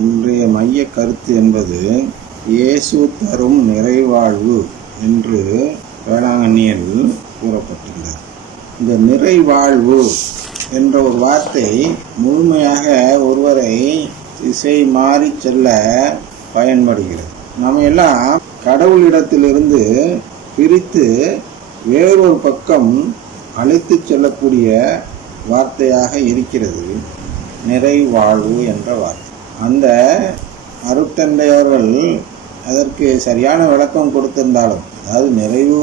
இன்றைய மைய கருத்து என்பது இயேசு தரும் நிறைவாழ்வு என்று வேளாங்கண்ணியில் கூறப்பட்டுள்ளது. இந்த நிறைவாழ்வு என்ற ஒரு வார்த்தை முழுமையாக ஒருவரை திசை மாறி செல்ல பயன்படுகிறது. நம்ம எல்லாம் கடவுளிடத்திலிருந்து பிரித்து வேறொரு பக்கம் அழைத்து செல்லக்கூடிய வார்த்தையாக இருக்கிறது. நிறைவாழ்வு என்ற வார்த்தை. அந்த அருட்தந்தை அவர்கள் அதற்கு சரியான விளக்கம் கொடுத்திருந்தாலும் அதாவது நிறைவு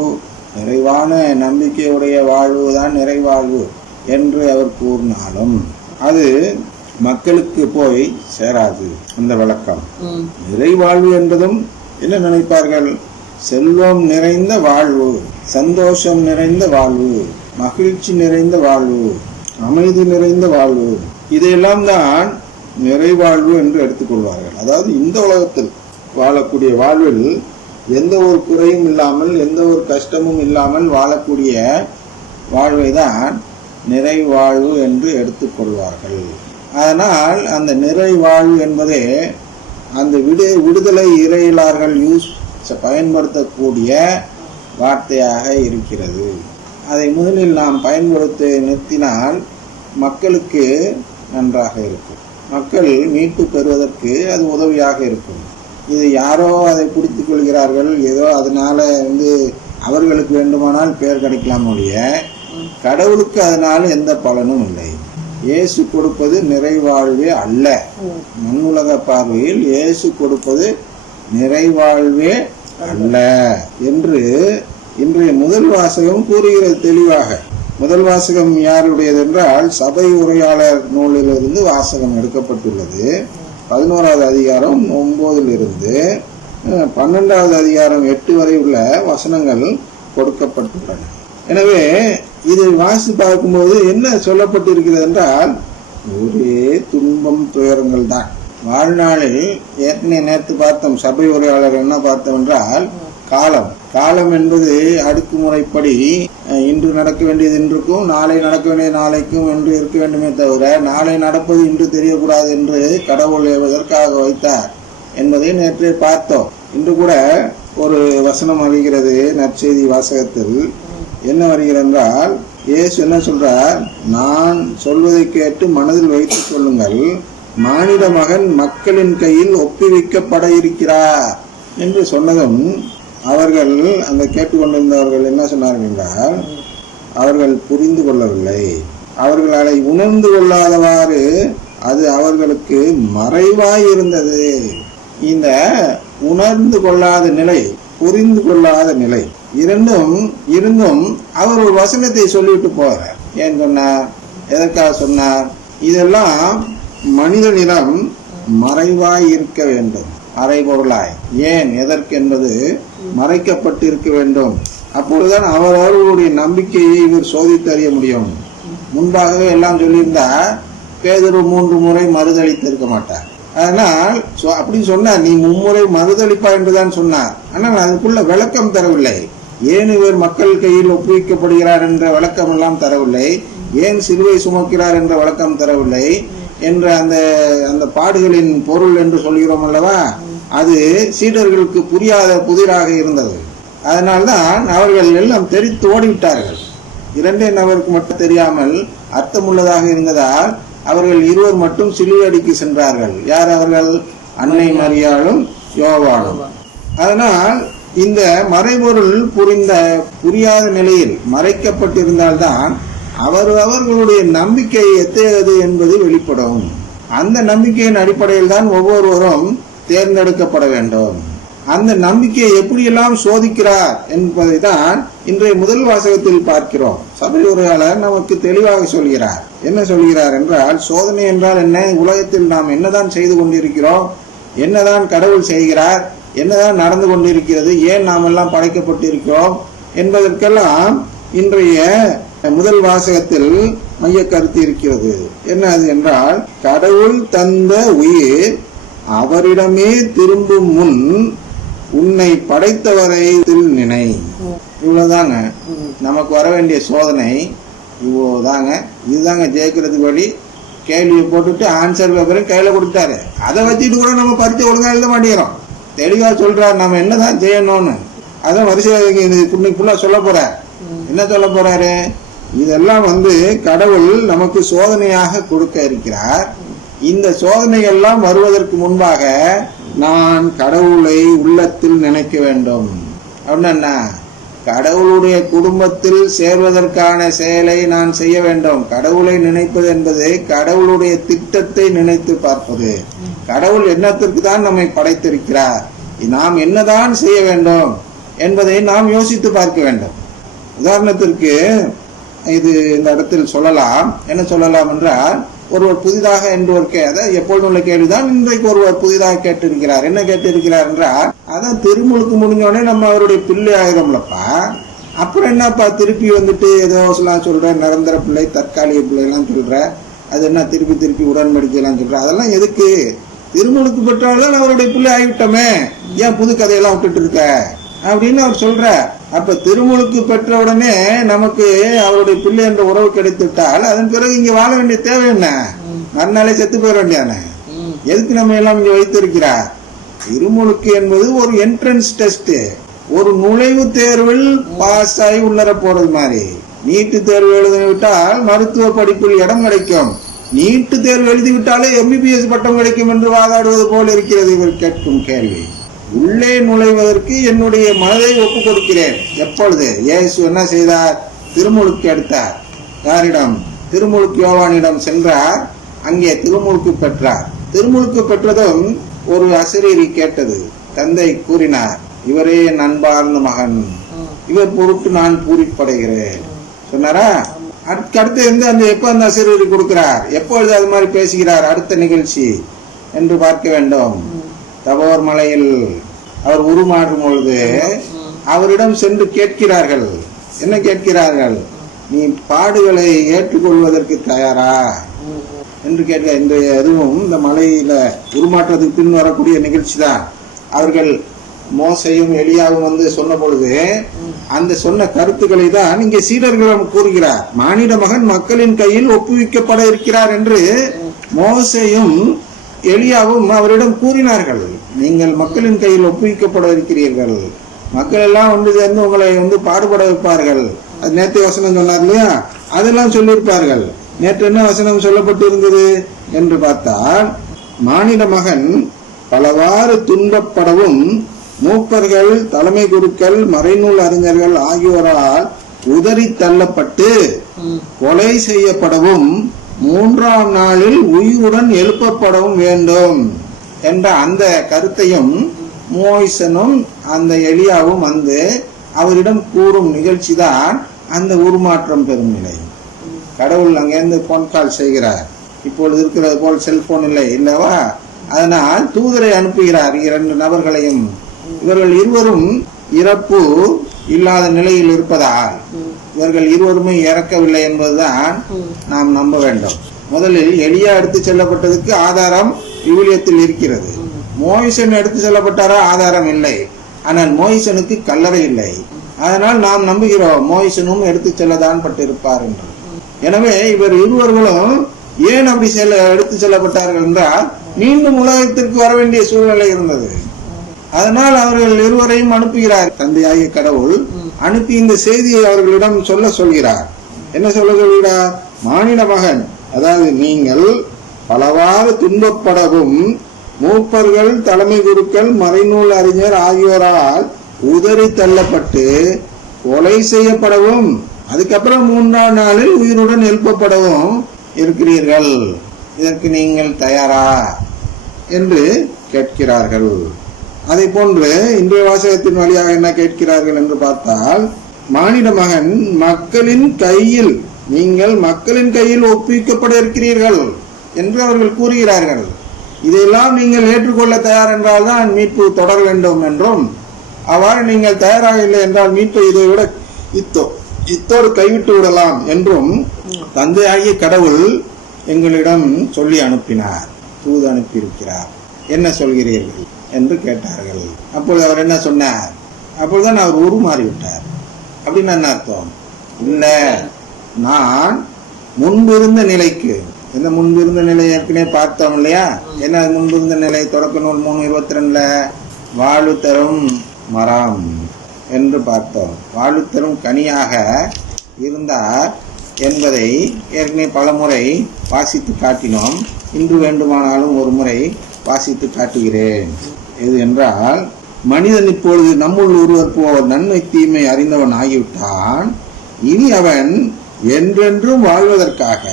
நிறைவான நம்பிக்கையுடைய வாழ்வு தான் நிறைவாழ்வு என்று அவர் கூறினாலும் அது மக்களுக்கு போய் சேராது அந்த விளக்கம். நிறைவாழ்வு என்பதும் என்ன நினைப்பார்கள் செல்வம் நிறைந்த வாழ்வு சந்தோஷம் நிறைந்த வாழ்வு மகிழ்ச்சி நிறைந்த வாழ்வு அமைதி நிறைந்த வாழ்வு இதையெல்லாம் தான் நிறைவாழ்வு என்று எடுத்துக்கொள்வார்கள். அதாவது இந்த உலகத்தில் வாழக்கூடிய வாழ்வில் எந்த ஒரு குறையும் இல்லாமல் எந்த ஒரு கஷ்டமும் இல்லாமல் வாழக்கூடிய வாழ்வை தான் நிறைவாழ்வு என்று எடுத்துக்கொள்வார்கள். அதனால் அந்த நிறைவாழ்வு என்பதே அந்த விடு விடுதலை இறையிலார்கள் யூஸ் பயன்படுத்தக்கூடிய வார்த்தையாக இருக்கிறது. அதை முதலில் நாம் பயன்படுத்த நிறுத்தினால் மக்களுக்கு நன்றாக இருக்கும். மக்கள் மீட்டு பெறுவதற்கு அது உதவியாக இருக்கும். இது யாரோ அதை பிடித்துக் கொள்கிறார்கள் ஏதோ அதனால வந்து அவர்களுக்கு வேண்டுமானால் பெயர் கிடைக்கலாம் ஒழிய கடவுளுக்கு அதனால் எந்த பலனும் இல்லை. இயேசு கொடுப்பது நிறைவாழ்வே அல்ல. மண்ணுலக பார்வையில் இயேசு கொடுப்பது நிறைவாழ்வே அல்ல என்று இன்றைய முதல் வாசகம் கூறுகிறது தெளிவாக. முதல் வாசகம் யாருடையது என்றால் சபை உரையாளர் நூலிலிருந்து வாசகம் எடுக்கப்பட்டுள்ளது. பதினோராவது அதிகாரம் ஒன்பதிலிருந்து பன்னெண்டாவது அதிகாரம் எட்டு வரை உள்ள வசனங்கள் கொடுக்கப்பட்டுள்ளன. எனவே இதை வாசி பார்க்கும்போது என்ன சொல்லப்பட்டிருக்கிறது என்றால் ஒரே துன்பம் துயரங்கள் தான் வாழ்நாளில் ஏற்கனவே நேற்று பார்த்தோம் சபை உரையாளர் என்ன பார்த்தோம் என்றால் காலம். காலம் என்பது அடுக்குமுறைப்படி இன்று நடக்க வேண்டியது இன்றுக்கும் நாளை நடக்க வேண்டியது நாளைக்கும் என்று இருக்க வேண்டுமே தவிர நாளை நடப்பது இன்று தெரியக்கூடாது என்று கடவுள் எதற்காக வைத்தார் என்பதை நேற்றே பார்த்தோம். இன்று கூட ஒரு வசனம் வருகிறது நற்செய்தி வாசகத்தில். என்ன வருகிறது என்றால் இயேசு என்ன சொல்றார்? நான் சொல்வதை கேட்டு மனதில் வைத்துக் கொள்ளுங்கள். மானிட மகன் மக்களின் கையில் ஒப்புவிக்கப்பட இருக்கிறார் என்று சொன்னதும் அவர்கள் அந்த கேட்டுக்கொண்டிருந்தவர்கள் என்ன சொன்னார்கள் என்றால் அவர்கள் புரிந்து கொள்ளவில்லை. அவர்களை உணர்ந்து கொள்ளாதவாறு அது அவர்களுக்கு மறைவாய் இருந்தது. இந்த உணர்ந்து கொள்ளாத நிலை புரிந்து கொள்ளாத நிலை இரண்டும் இருந்தும் அவர் ஒரு வசனத்தை சொல்லிட்டு போறார். ஏன் சொன்னார்? எதற்காக சொன்னார்? இதெல்லாம் மனிதனிடம் மறைவாய் இருக்க வேண்டும். அரைபொருளாய். ஏன்? எதற்கு என்பது மறைக்கப்பட்டிருக்க வேண்டும். அப்பொழுதுதான் அவர் அவர்களுடைய நம்பிக்கையை இவர் சோதித்தறிய முடியும். முன்பாகவே எல்லாம் சொல்லியிருந்தா பேதுரு மூன்று முறை மறுதளித்திருக்க மாட்டார். அதனால் சொ- அப்படி சொன்னார் நீ மும்முறை மறுதளிப்பா என்றுதான் சொன்னார். ஆனால் அதுக்குள்ள விளக்கம் தரவில்லை. ஏன் இவர் மக்கள் கையில் ஒப்புவிக்கப்படுகிறார் என்ற விளக்கம் எல்லாம் தரவில்லை. ஏன் சிலுவை சுமக்கிறார் என்ற விளக்கம் தரவில்லை. என்ற அந்த அந்த பாடுகளின் பொருள் என்று சொல்கிறோம் அல்லவா? அது சீடர்களுக்கு புரியாத புதிராக இருந்தது. அதனால்தான் அவர்கள் எல்லாம் தெரித்து ஓடிவிட்டார்கள். இரண்டே நபருக்கு மட்டும் தெரியாமல் அர்த்தமுள்ளதாக இருந்ததால் அவர்கள் இருவர் மட்டும் சிலுவடிக்கு சென்றார்கள். யார் அவர்கள்? அன்னை மரியாளும் யோவானும் அதனால் இந்த மறைபொருள் புரிந்த புரியாத நிலையில் மறைக்கப்பட்டிருந்தால்தான் அவர் அவர்களுடைய நம்பிக்கை எத்தையது என்பது வெளிப்படும். அந்த நம்பிக்கையின் அடிப்படையில் தான் ஒவ்வொருவரும் தேர்ந்தெடுக்கப்பட வேண்டும். அந்த நம்பிக்கையை எப்படியெல்லாம் சோதிக்கிறார் என்பதை தான் இன்றைய முதல் வாசகத்தில் பார்க்கிறோம். சபரி உரையாளர் நமக்கு தெளிவாக சொல்கிறார். என்ன சொல்கிறார் என்றால் சோதனை என்றால் என்ன? உலகத்தில் நாம் என்னதான் செய்து கொண்டிருக்கிறோம்? என்னதான் கடவுள் செய்கிறார்? என்னதான் நடந்து கொண்டிருக்கிறது? ஏன் நாம் எல்லாம் படைக்கப்பட்டிருக்கிறோம்? என்பதற்கெல்லாம் இன்றைய முதல் வாசகத்தில் மைய கருத்து இருக்கிறது. என்ன அது என்றால் கடவுள் தந்த உயிர் அவரிடமே திரும்பும் முன் உன்னை படைத்தவரை நினை. இவ்வளவுதாங்க. நமக்கு வர வேண்டிய சோதனை இவ்வளவுதாங்க. இதுதாங்க ஜெயிக்கிறதுக்கு வழி. கேள்வியை போட்டுட்டு ஆன்சர் பேப்பரையும் கையில கொடுத்தாரு அதை வச்சுட்டு கூட நம்ம பரிச்சை ஒழுங்கா எழுத மாட்டேங்கிறோம். தெளிவா சொல்றாரு நம்ம என்னதான் செய்யணும்னு. அதான் வரிசையாக இன்னைக்கு ஃபுல்லாக சொல்ல போறார். என்ன சொல்ல போறாரு? இதெல்லாம் வந்து கடவுள் நமக்கு சோதனையாக கொடுக்க இருக்கிறார். இந்த சோதனைகள்லாம் வருவதற்கு முன்பாக நான் கடவுளை உள்ளத்தில் நினைக்க வேண்டும். அப்படின்னா கடவுளுடைய குடும்பத்தில் சேர்வதற்கான செயலை நான் செய்ய வேண்டும். கடவுளை நினைப்பது என்பது கடவுளுடைய திட்டத்தை நினைத்து பார்ப்பது. கடவுள் என்னத்திற்கு தான் நம்மை படைத்திருக்கிறார்? நாம் என்னதான் செய்ய வேண்டும் என்பதை நாம் யோசித்து பார்க்க வேண்டும். உதாரணத்திற்கு இது இந்த இடத்தில் சொல்லலாம். என்ன சொல்லலாம் என்றால் ஒருவர் புதிதாக என்று ஒரு கே அதாவது எப்பொழுதும் உள்ள கேள்விதான் இன்றைக்கு ஒருவர் புதிதாக கேட்டிருக்கிறார். என்ன கேட்டிருக்கிறார் என்றால் அதான் திருமுழுக்கு முடிஞ்சோடனே நம்ம அவருடைய பிள்ளை ஆகிறோம்லப்பா அப்புறம் என்னப்பா திருப்பி வந்துட்டு ஏதோ சொல்லாம் சொல்ற நிரந்தர பிள்ளை தற்காலிக பிள்ளைலாம் சொல்ற அது என்ன திருப்பி திருப்பி உடன்படிக்கை சொல்ற அதெல்லாம் எதுக்கு? திருமுழுக்கு பெற்றால்தான் அவருடைய பிள்ளை ஆகிவிட்டோமே. ஏன் புது கதையெல்லாம் விட்டுட்டு இருக்க? அப்படின்னு அவர் சொல்றார். அப்ப திருமுழுக்கு பெற்ற உடனே நமக்கு அவருடைய பிள்ளை என்ற உறவு கிடைத்துவிட்டால் அதன் பிறகு இங்க வாழ வேண்டிய தேவை என்ன? மறுநாளே செத்து போயிட வேண்டியானே எதுக்கு நம்ம எல்லாம் இங்க வைத்திருக்கிறார்? திருமுழுக்கு என்பது ஒரு என்ட்ரன்ஸ் டெஸ்ட் ஒரு நுழைவு தேர்வில் பாஸ் ஆகி உள்ளர போறது மாதிரி. நீட்டு தேர்வு எழுதி விட்டால் மருத்துவ படிப்பில் இடம் கிடைக்கும். நீட்டு தேர்வு எழுதி விட்டாலே எம்பிபிஎஸ் பட்டம் கிடைக்கும் என்று வாதாடுவது போல் இருக்கிறது இவர் கேட்கும் கேள்வி. உள்ளே நுழைவதற்கு என்னுடைய மனதை ஒப்பு கொடுக்கிறேன் எப்பொழுது? இயேசு என்ன செய்தார்? திருமுழுக்கு எடுத்தார். யாரிடம்? திருமுழுக்கு யோவானிடம் சென்றார். அங்கே திருமுழுக்கு பெற்றார். திருமுழுக்கு பெற்றதும் ஒரு அசிரியரி கேட்டது. தந்தை கூறினார் இவரே என் அன்பார்ந்த மகன். இவர் பொருட்டு நான் பூரிப்படைகிறேன். சொன்னாரா? அடுத்து எந்த அந்த எப்போ அந்த அசிரியரி கொடுக்கிறார்? எப்பொழுது அது மாதிரி பேசுகிறார்? அடுத்த நிகழ்ச்சி. என்று பார்க்க வேண்டும். தபோர் மலையில் அவர் உருமாறும் பொழுது அவரிடம் சென்று கேட்கிறார்கள். என்ன கேட்கிறார்கள்? நீ பாடுகளை ஏற்றுக்கொள்வதற்கு தயாரா? என்று கேட்க இந்த எதுவும் இந்த மலையில உருமாற்றத்துக்கு பின் வரக்கூடிய நிகழ்ச்சி தான். அவர்கள் மோசையும் எளியாவும் வந்து சொன்ன பொழுது அந்த சொன்ன கருத்துக்களை தான் இங்கே சீடர்களிடம் கூறுகிறார். மானிட மகன் மக்களின் கையில் ஒப்புவிக்கப்பட இருக்கிறார் என்று மோசையும் எலியாவும் அவரிடம் கூறினார்கள் நீங்கள் மக்களின் கையில் ஒப்புவிக்கப்பட இருக்கிறீர்கள். மக்கள் எல்லாம் வந்து சேர்ந்து உங்களை வந்து பாடுபட வைப்பார்கள். அது நேற்று வசனம் சொன்னார் இல்லையா? அதெல்லாம் சொல்லியிருப்பார்கள். நேற்று என்ன வசனம் சொல்லப்பட்டு இருந்தது என்று பார்த்தால் மானிட மகன் பலவாறு துன்பப்படவும் மூப்பர்கள் தலைமை குருக்கள் மறைநூல் அறிஞர்கள் ஆகியோரால் உதறி தள்ளப்பட்டு கொலை செய்யப்படவும் மூன்றாம் நாளில் உயிருடன் எழுப்பப்படவும் வேண்டும் என்ற அந்த கருத்தையும் மோய்சனும் அந்த எலியாவும் வந்து அவரிடம் கூறும் நிகழ்ச்சி தான் அந்த உருமாற்றம் பெறும் நிலை கடவுள் அங்கேருந்து போன் கால் செய்கிறார். இப்பொழுது இருக்கிறது போல் செல்போன் இல்லை இல்லவா? அதனால் தூதரை அனுப்புகிறார் இரண்டு நபர்களையும். இவர்கள் இருவரும் இறப்பு இல்லாத நிலையில் இருப்பதால் இவர்கள் இருவருமே இறக்கவில்லை என்பதுதான் நாம் நம்ப வேண்டும். முதலில் எளியா எடுத்து செல்லப்பட்டதுக்கு ஆதாரம் விவிலியத்தில் இருக்கிறது. மோயிசன் எடுத்து செல்லப்பட்டாரா? ஆதாரம் இல்லை. ஆனால் மோயிசனுக்கு கல்லறை இல்லை. அதனால் நாம் நம்புகிறோம் மோயிசனும் எடுத்து செல்லதான் பட்டிருப்பார் என்று. எனவே இவர் இருவர்களும் ஏன் அப்படி செல்ல எடுத்து செல்லப்பட்டார்கள் என்றால் மீண்டும் உலகத்திற்கு வர வேண்டிய சூழ்நிலை இருந்தது. அதனால் அவர்கள் இருவரையும் அனுப்புகிறார் தந்தையாகிய கடவுள். அனுப்பி இந்த செய்தியை அவர்களிடம் சொல்ல சொல்கிறார். என்ன சொல்ல சொல்கிறார்? மானிட மகன் அதாவது நீங்கள் பலவாறு துன்பப்படவும் மூப்பர்கள் தலைமை குருக்கள் மறைநூல் அறிஞர் ஆகியோரால் உதறி தள்ளப்பட்டு கொலை செய்யப்படவும் அதுக்கப்புறம் மூன்றாம் நாளில் உயிருடன் எழுப்பப்படவும் இருக்கிறீர்கள். இதற்கு நீங்கள் தயாரா? என்று கேட்கிறார்கள். அதை போன்று இன்றைய வாசகத்தின் வழியாக என்ன கேட்கிறார்கள் என்று பார்த்தால் மானிட மகன் மக்களின் கையில் நீங்கள் மக்களின் கையில் ஒப்புவிக்கப்பட இருக்கிறீர்கள் என்று அவர்கள் கூறுகிறார்கள். இதையெல்லாம் நீங்கள் ஏற்றுக்கொள்ள தயார் என்றால் தான் மீட்பு தொடர வேண்டும் என்றும் அவ்வாறு நீங்கள் தயாராக இல்லை என்றால் மீட்பை இதை விட இத்தோ இத்தோடு கைவிட்டு விடலாம் என்றும் தந்தையாகிய கடவுள் எங்களிடம் சொல்லி அனுப்பினார் தூது அனுப்பியிருக்கிறார். என்ன சொல்கிறீர்கள்? என்று கேட்டார்கள். அப்பொழுது அவர் என்ன சொன்னார்? அப்பொழுதுதான் அவர் உருமாறிவிட்டார். அப்படின்னு என்ன அர்த்தம்? இல்லை நான் முன்பிருந்த நிலைக்கு இந்த முன்பிருந்த நிலை ஏற்கனவே பார்த்தோம் இல்லையா? என்ன முன்பிருந்த நிலை? தொடக்க நூல் மூணு இருபத்தி ரெண்டுல வாழ்வு தரும் மரம் என்று பார்த்தோம். வாழ்வு தரும் கனியாக இருந்தார் என்பதை ஏற்கனவே பலமுறை வாசித்து காட்டினோம். இன்று வேண்டுமானாலும் ஒரு முறை வாசித்து காட்டுகிறேன். எது என்றால் மனிதன் இப்பொழுது நம்முள் ஒருவர் போர் நன்மை தீமை அறிந்தவன் ஆகிவிட்டான். இனி அவன் என்றென்றும் வாழ்வதற்காக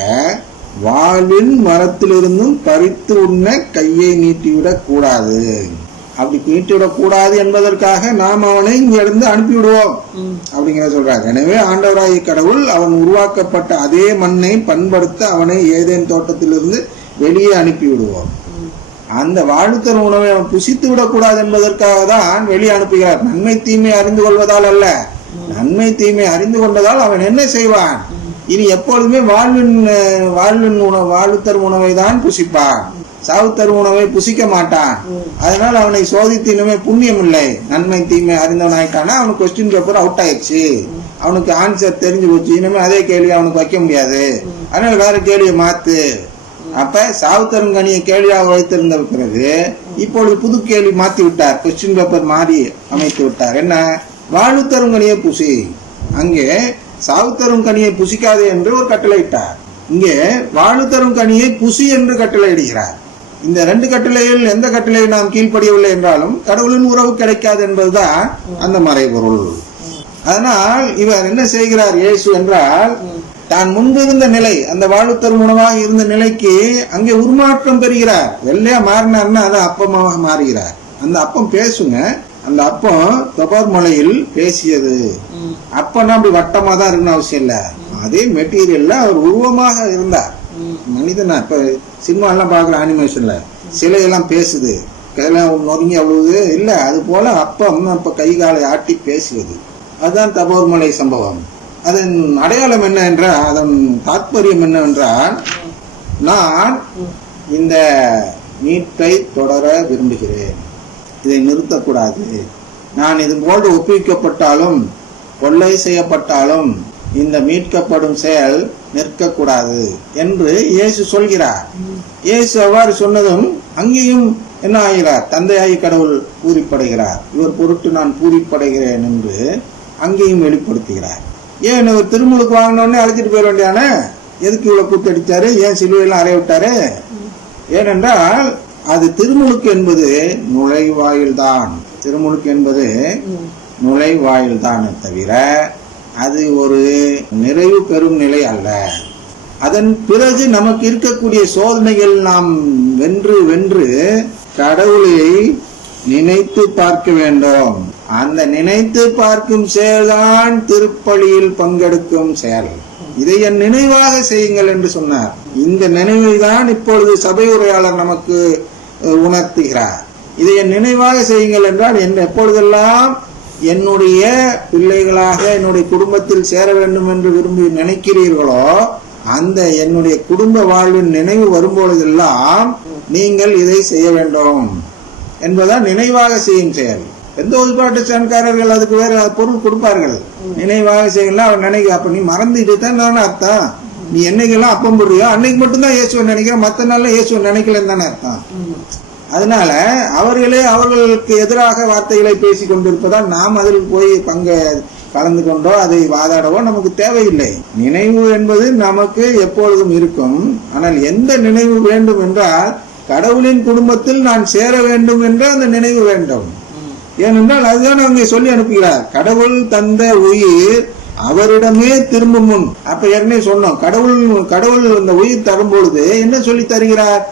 வாழ்வின் மரத்திலிருந்தும் பறித்து உண்ண கையை நீட்டிவிடக் கூடாது. அப்படி நீட்டிவிடக் கூடாது என்பதற்காக நாம் அவனை இங்கிருந்து அனுப்பிவிடுவோம். அப்படிங்கிற சொல்றாரு. எனவே ஆண்டவராகிய கடவுள் அவன் உருவாக்கப்பட்ட அதே மண்ணை பண்படுத்த அவனை ஏதேன் தோட்டத்திலிருந்து வெளியே அனுப்பி விடுவோம் அந்த வாழ்த்தர் உணவை அவன் புசித்து விடக்கூடாது என்பதற்காக தான் வெளியே அனுப்புகிறார். நன்மை தீமை அறிந்து கொள்வதால் அல்ல. நன்மை தீமை அறிந்து கொண்டதால் அவன் என்ன செய்வான்? இனி எப்பொழுதுமே வாழ்வின் வாழ்வின் உணவு வாழ்த்தர் உணவை தான் புசிப்பான். சாவுத்தர் உணவை புசிக்க மாட்டான். அதனால் அவனை சோதித்து இனிமே புண்ணியம் இல்லை நன்மை தீமை அறிந்தவன் ஆயிட்டானா அவனுக்கு கொஸ்டின் பேப்பர் அவுட் ஆயிடுச்சு. அவனுக்கு ஆன்சர் தெரிஞ்சு போச்சு. இனிமே அதே கேள்வி அவனுக்கு வைக்க முடியாது. அதனால வேற கேள்வியை மாத்து. அப்ப சாவுத்தரங்கனியை கேள்வியாக வைத்திருந்த பிறகு இப்பொழுது புது கேள்வி மாத்தி விட்டார். கொஸ்டின் பேப்பர் மாறி அமைத்து விட்டார். என்ன? வாழ்வுத்தருங்கனியை புசி. அங்கே சாவுத்தரும் கனியை புசிக்காதே என்று ஒரு கட்டளையிட்டார் இங்கே வாழ்வுத்தரும் கனியை புசி என்று கட்டளையிடுகிறார் இந்த ரெண்டு கட்டளையில் எந்த கட்டளையை நாம் கீழ்ப்படியவில்லை என்றாலும் கடவுளின் உறவு கிடைக்காது என்பதுதான் அந்த மறைபொருள். அதனால் இவர் என்ன செய்கிறார் இயேசு என்றால் தான் முன்பு இருந்த நிலை அந்த வாழ்வுத்தரும் உணவாக இருந்த நிலைக்கு அங்கே உருமாற்றம் பெறுகிறார். வெள்ளையா மாறினார்னா அது அப்பமாக மாறுகிறார். அந்த அப்பம் பேசுங்க. அந்த அப்பம் தொபர் மலையில் பேசியது. அப்பனா அப்படி வட்டமா தான் இருக்கணும் அவசியம் இல்ல. அதே மெட்டீரியல்ல அவர் உருவமாக இருந்தார். மனிதனா இப்ப சினிமா எல்லாம் பாக்குற அனிமேஷன்ல சிலையெல்லாம் பேசுது. கையெல்லாம் நொறுங்கி அவ்வளவு இல்ல அது போல அப்பம் இப்ப கை காலை ஆட்டி பேசுவது அதுதான் தபோர்மலை சம்பவம். அதன் அடையாளம் என்ன என்றால் அதன் தாத்பரியம் என்னவென்றால் நான் இந்த நீட்டை தொடர விரும்புகிறேன். இதை நிறுத்தக்கூடாது. நான் இது போன்று ஒப்புவிக்கப்பட்டாலும் கொள்ளை செய்யப்பட்டாலும் இந்த மீட்கப்படும் செயல் நிற்கக்கூடாது என்று இயேசு சொல்கிறார். இயேசு அவ்வாறு சொன்னதும் அங்கேயும் என்ன ஆகிறார்? தந்தையாகி கடவுள் பூரிப்படைகிறார். இவர் பொருட்டு நான் பூரிப்படைகிறேன் என்று அங்கேயும் வெளிப்படுத்துகிறார். ஏன் இவர் திருமுழுக்கு வாங்கினோடனே அழைச்சிட்டு போயிட வேண்டியானே எதுக்கு இவ்வளவு கூத்தடித்தாரு ஏன் சிலுவையெல்லாம் அறைய விட்டாரு? ஏனென்றால் அது திருமுழுக்கு என்பது நுழைவாயில் தான் திருமுழுக்கு என்பது நுழைவாயில் தான் தவிர அது ஒரு நிறைவு பெறும் நிலை அல்ல. அதன் பிறகு நமக்கு இருக்கக்கூடிய சோதனைகள் நாம் வென்று வென்று கடவுளை நினைத்து பார்க்க வேண்டும். அந்த நினைத்து பார்க்கும் செயல்தான் திருப்பலியில் பங்கெடுக்கும் செயல். இதை என் நினைவாக செய்யுங்கள் என்று சொன்னார். இந்த நினைவை தான் இப்பொழுது சபை உரையாளர் நமக்கு உணர்த்துகிறார். இதை என் நினைவாக செய்யுங்கள் என்றால் என் எப்பொழுதெல்லாம் என்னுடைய பிள்ளைகளாக என்னுடைய குடும்பத்தில் சேர வேண்டும் என்று விரும்பி நினைக்கிறீர்களோ அந்த என்னுடைய குடும்ப வாழ்வின் நினைவு வரும்பொழுதெல்லாம் நீங்கள் இதை செய்ய வேண்டும். என்பதால் நினைவாக செய்யும் செயல். எந்த ஒதுப்பாட்டு சன்காரர்கள் அதுக்கு வேற பொருள் கொடுப்பார்கள். நினைவாக செய்யலாம் அவர் நினைக்க அப்ப நீ மறந்துட்டு தான் தானே அர்த்தம் நீ என்னைக்கெல்லாம் அப்பம் போடுறியோ அன்னைக்கு மட்டும்தான் இயேசுவை நினைக்கிற மத்த நாள்ல இயேசுவை நினைக்கலன்னு தானே அர்த்தம். அதனால அவர்களே அவர்களுக்கு எதிராக வார்த்தைகளை பேசி கொண்டிருப்பதால் நாம் அதில் போய் பங்க கலந்து கொண்டோ அதை வாதாடவோ நமக்கு தேவையில்லை. நினைவு என்பது நமக்கு எப்பொழுதும் இருக்கும். ஆனால் எந்த நினைவு வேண்டும் என்றால் கடவுளின் குடும்பத்தில் நான் சேர வேண்டும் என்ற அந்த நினைவு வேண்டும். ஏனென்றால் அதுதான் அவங்க சொல்லி அனுப்புகிறார். கடவுள் தந்த உயிர் அவரிடமே திரும்பும் முன். அப்ப ஏற்கனவே சொன்னோம் கடவுள் கடவுள் அந்த உயிர் தரும் பொழுது என்ன சொல்லி தருகிறார்?